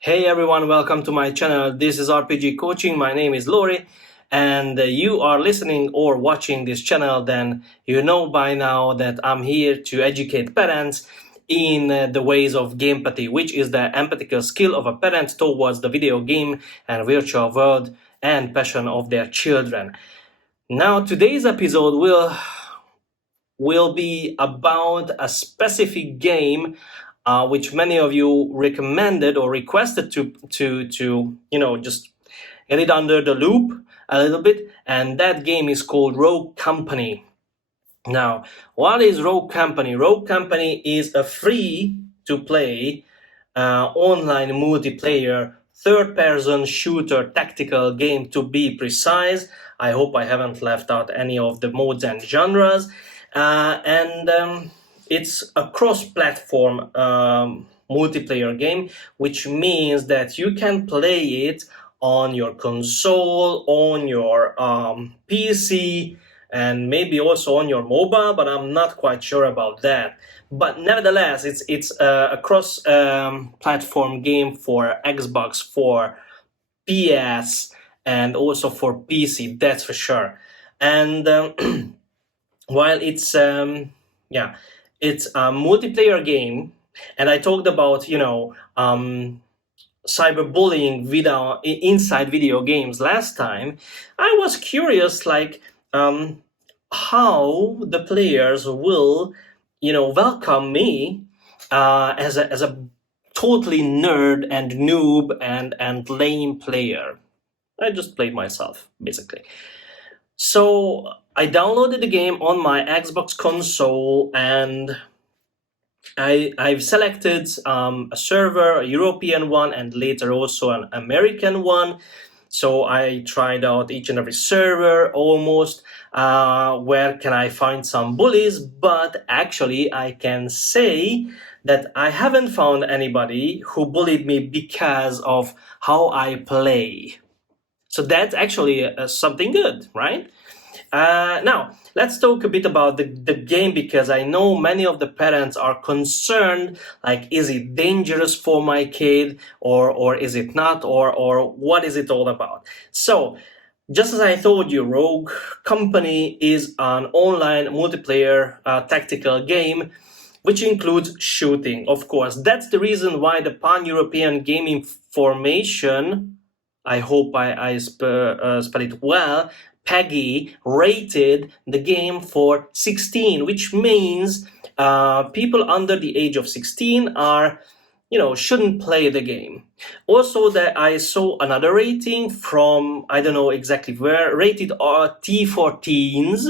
Hey everyone, welcome to my channel. This is RPG Coaching. My name is Lori, and you are listening or watching this channel, then you know by now that I'm here to educate parents in the ways of gamepathy, which is the empathical skill of a parent towards the video game and virtual world and passion of their children. Now, today's episode will be about a specific game which many of you recommended or requested to just get it under the loop a little bit, and that game is called Rogue Company. Now, what is Rogue Company? Rogue Company is a free-to-play online multiplayer third-person shooter tactical game, to be precise. I hope I haven't left out any of the modes and genres. And it's a cross-platform multiplayer game, which means that you can play it on your console, on your PC, and maybe also on your mobile, but I'm not quite sure about that. But nevertheless, it's a cross-platform game for Xbox, for PS, and also for PC, that's for sure. And while it's a multiplayer game, and I talked about cyberbullying inside video games last time, I was curious how the players will welcome me as a totally nerd and noob and lame player. I just played myself, basically. So I downloaded the game on my Xbox console, and I've selected a server, a European one, and later also an American one. So I tried out each and every server almost. Where can I find some bullies? But actually, I can say that I haven't found anybody who bullied me because of how I play. So that's actually something good, right? Now, let's talk a bit about the game, because I know many of the parents are concerned, like, is it dangerous for my kid, or is it not, or what is it all about? So, just as I told you, Rogue Company is an online multiplayer tactical game, which includes shooting, of course. That's the reason why the Pan-European Gaming Formation, I hope I spell it well, PEGI, rated the game for 16, which means people under the age of 16 shouldn't play the game. Also, that I saw another rating from, I don't know exactly where, rated T for teens,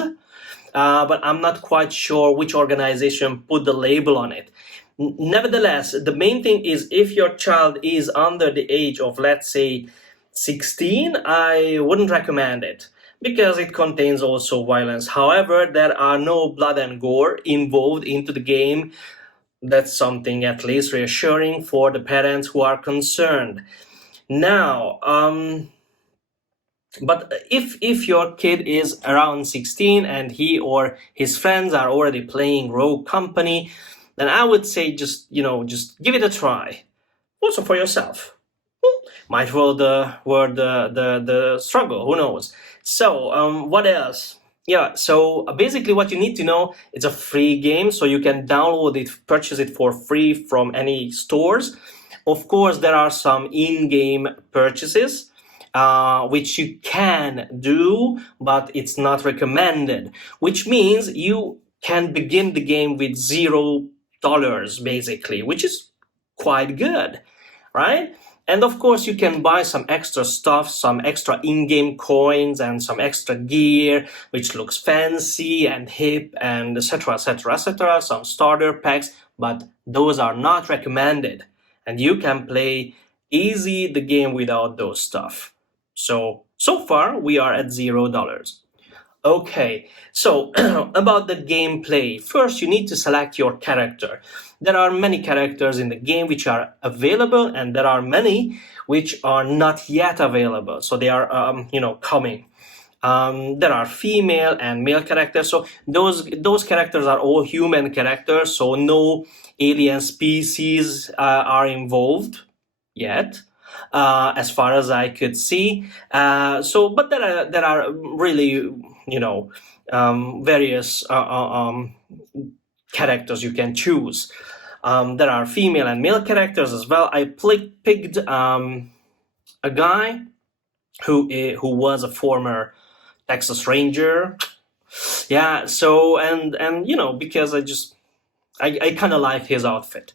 but I'm not quite sure which organization put the label on it. Nevertheless, the main thing is, if your child is under the age of, let's say, 16, I wouldn't recommend it, because it contains also violence. However, there are no blood and gore involved into the game. That's something at least reassuring for the parents who are concerned. Now, but if your kid is around 16 and he or his friends are already playing Rogue Company, then I would say just give it a try. Also for yourself. Might well worth the struggle, who knows? So, what else? Yeah, so basically what you need to know, it's a free game, so you can download it, purchase it for free from any stores. Of course, there are some in-game purchases, which you can do, but it's not recommended, which means you can begin the game with $0, basically, which is quite good, right? And of course, you can buy some extra stuff, some extra in-game coins and some extra gear, which looks fancy and hip and etc., etc., etc., some starter packs, but those are not recommended. And you can play easy the game without those stuff. So far, we are at $0. Okay, so about the gameplay. First, you need to select your character. There are many characters in the game which are available, and there are many which are not yet available. So they are, coming. There are female and male characters. So those characters are all human characters. So no alien species are involved yet, as far as I could see. But there are really, various characters you can choose. There are female and male characters as well. I picked a guy who was a former Texas Ranger. Yeah, so and because I kind of liked his outfit,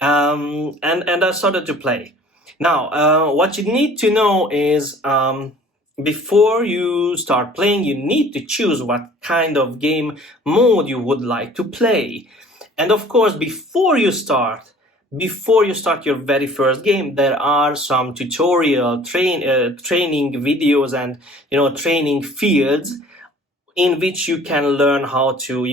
and I started to play. Now, what you need to know is, before you start playing, you need to choose what kind of game mode you would like to play. And of course, before you start your very first game, there are some tutorial training videos and training fields in which you can learn how to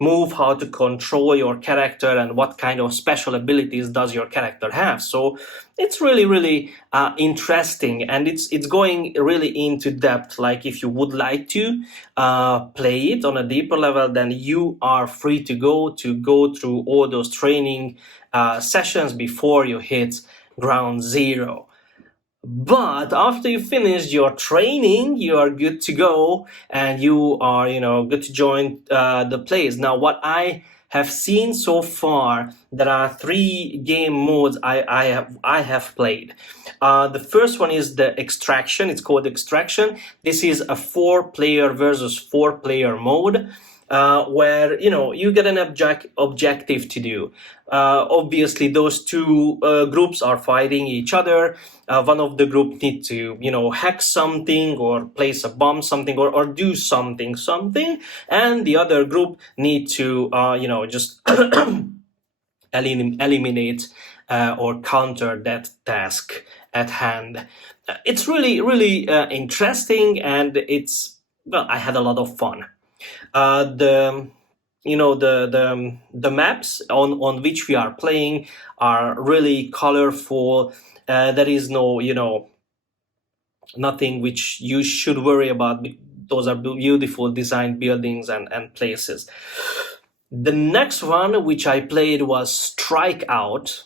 move, how to control your character, and what kind of special abilities does your character have. So it's really interesting, and it's going really into depth. Like, if you would like to play it on a deeper level, then you are free to go through all those training sessions before you hit ground zero. But after you finish your training, you are good to go, and you are, good to join the plays. Now, what I have seen so far, there are 3 game modes I have played. The first one is the Extraction. It's called Extraction. This is a 4-player versus 4-player mode. Where you get an objective to do. Obviously, those 2 groups are fighting each other. One of the group need to hack something, or place a bomb something, or do something, and the other group need to just eliminate or counter that task at hand. It's really interesting, and I had a lot of fun. The maps on which we are playing are really colorful. There is no nothing which you should worry about. Those are beautiful designed buildings and places. The next one which I played was Strikeout.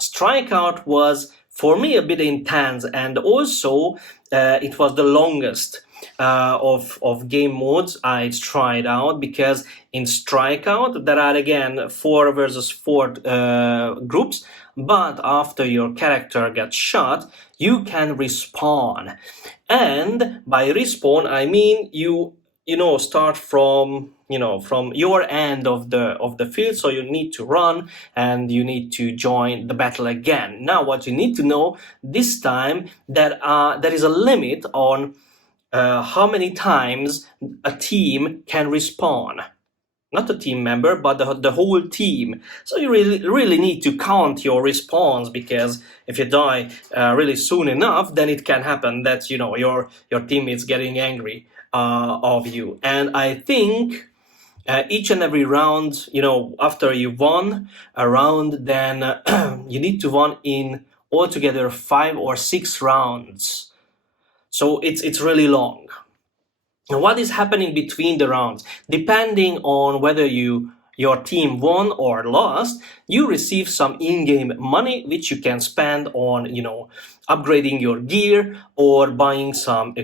Strikeout was, for me, a bit intense, and also it was the longest of game modes I tried out, because in Strikeout there are again 4 versus 4 groups, but after your character gets shot, you can respawn. And by respawn, I mean you start from your end of the field, so you need to run and you need to join the battle again. Now, what you need to know this time, that there is a limit on how many times a team can respawn. Not a team member, but the whole team. So you really need to count your respawns, because if you die really soon enough, then it can happen that your teammates getting angry of you. And I think each and every round, after you won a round, then you need to win in altogether 5 or 6 rounds. So it's really long. And what is happening between the rounds? Depending on whether your team won or lost, you receive some in-game money which you can spend on, upgrading your gear, or buying some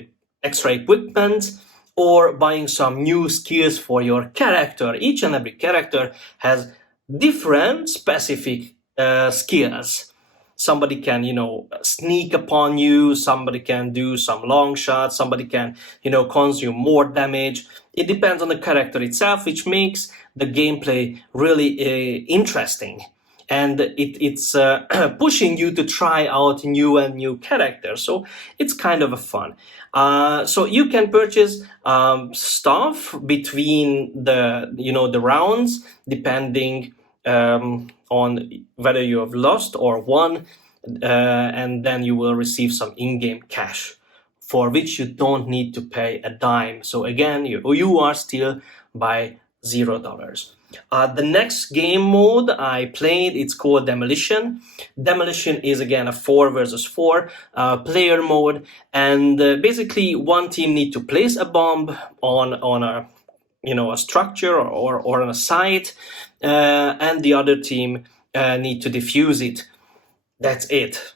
extra equipment, or buying some new skills for your character. Each and every character has different specific skills. Somebody can, sneak upon you. Somebody can do some long shots. Somebody can, consume more damage. It depends on the character itself, which makes the gameplay really interesting. And it's pushing you to try out new characters. So it's kind of a fun. So you can purchase stuff between the rounds, depending on whether you have lost or won, and then you will receive some in-game cash, for which you don't need to pay a dime. So again, you are still by $0. The next game mode I played, it's called Demolition. Demolition is again a 4 versus 4 player mode, and basically one team need to place a bomb on a structure or on a site, and the other team need to defuse it. That's it.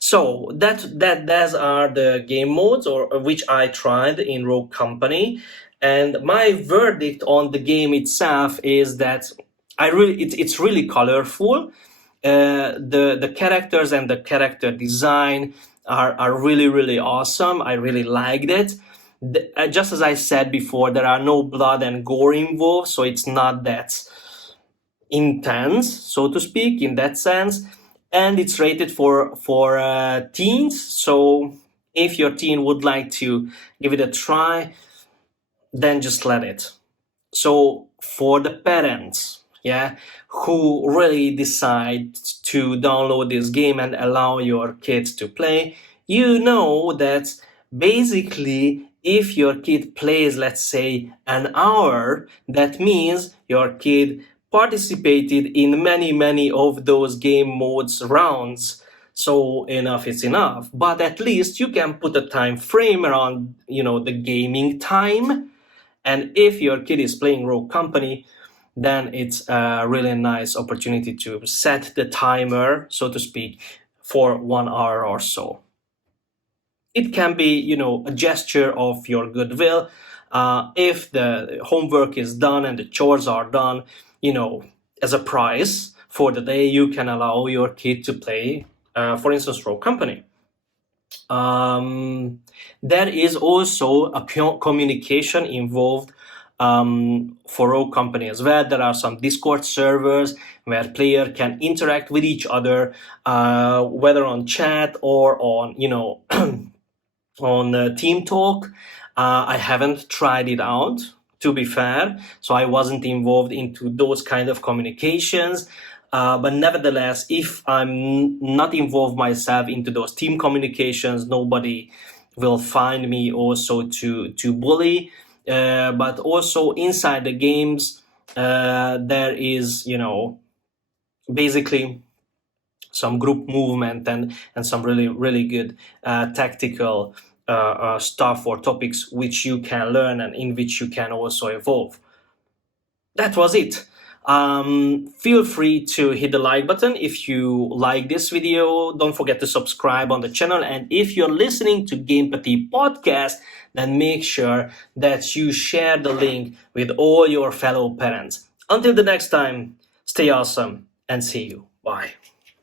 So those are the game modes or which I tried in Rogue Company, and my verdict on the game itself is that it's really colorful. The characters and the character design are really awesome. I really liked it. Just as I said before, there are no blood and gore involved, so it's not that intense, so to speak, in that sense. And it's rated for teens. So if your teen would like to give it a try, then just let it. So for the parents, yeah, who really decide to download this game and allow your kids to play, you know that basically if your kid plays, let's say, an hour, that means your kid participated in many of those game modes rounds. So enough is enough. But at least you can put a time frame around, the gaming time. And if your kid is playing Rogue Company, then it's a really nice opportunity to set the timer, so to speak, for 1 hour or so. It can be, a gesture of your goodwill. If the homework is done and the chores are done, as a prize for the day, you can allow your kid to play, for instance, Rogue Company. There is also a communication involved for Rogue Company as well. There are some Discord servers where player can interact with each other, whether on chat or on, on Team Talk. I haven't tried it out, to be fair, so I wasn't involved into those kind of communications. But nevertheless, if I'm not involved myself into those team communications, nobody will find me also to bully. But also inside the games, there is, basically some group movement and some really good tactical stuff or topics which you can learn and in which you can also evolve. That was it. Feel free to hit the like button if you like this video. Don't forget to subscribe on the channel. And if you're listening to Gamepathy podcast, then make sure that you share the link with all your fellow parents. Until the next time, stay awesome and see you. Bye.